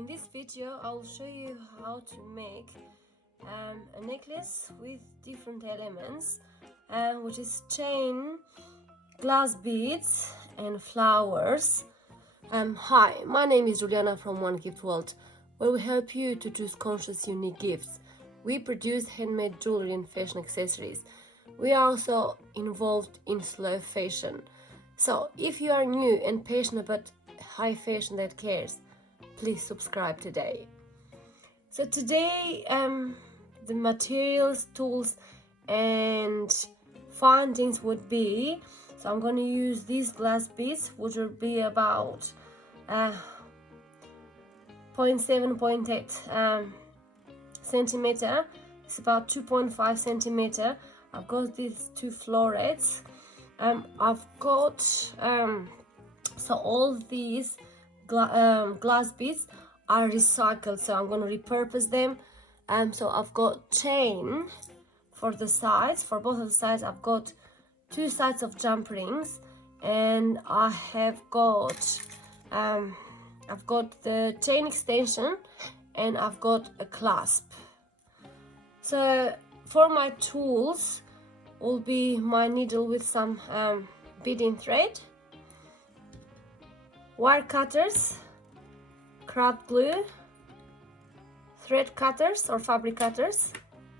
In this video I will show you how to make a necklace with different elements, which is chain, glass beads and flowers. Hi, my name is Juliana from One Gift World, where we help you to choose conscious, unique gifts. We produce handmade jewelry and fashion accessories. We are also involved in slow fashion. So if you are new and passionate about high fashion that cares, please subscribe today. So today the materials, tools and findings would be, so I'm going to use these glass beads, which will be about 0.7-0.8 centimeter. It's about 2.5 centimeter. I've got these two florets. I've got so all these glass beads are recycled, so I'm going to repurpose them. So I've got chain for the sides, for both of the sides. I've got two sides of jump rings, and I have got I've got the chain extension, and I've got a clasp. So for my tools will be my needle with some beading thread, wire cutters, craft glue, thread cutters or fabric cutters,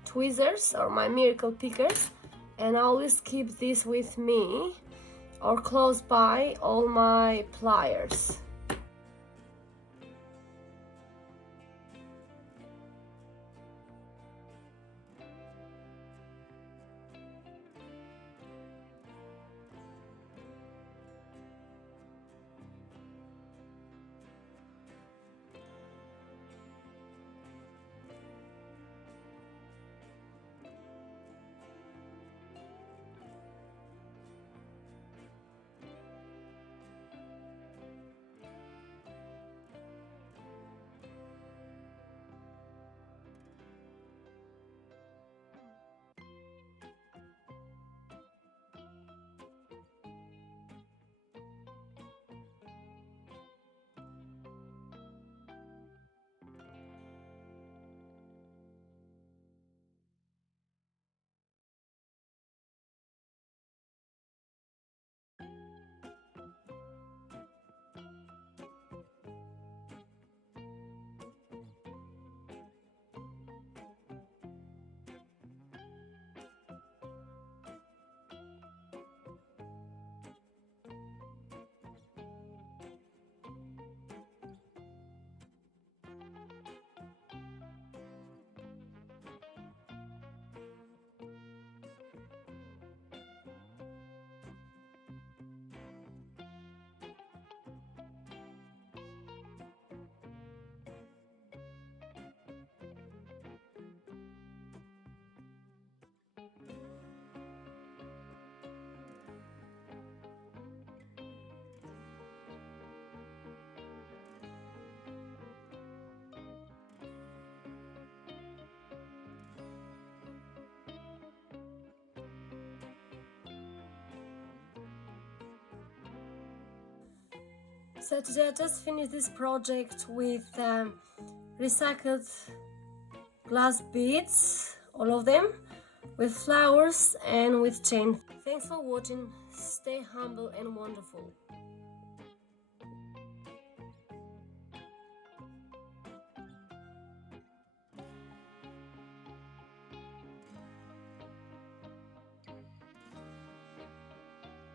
tweezers or my miracle pickers, and I always keep this with me or close by, all my pliers. So today I just finished this project with recycled glass beads, all of them, with flowers and with chain. Thanks for watching. Stay humble and wonderful.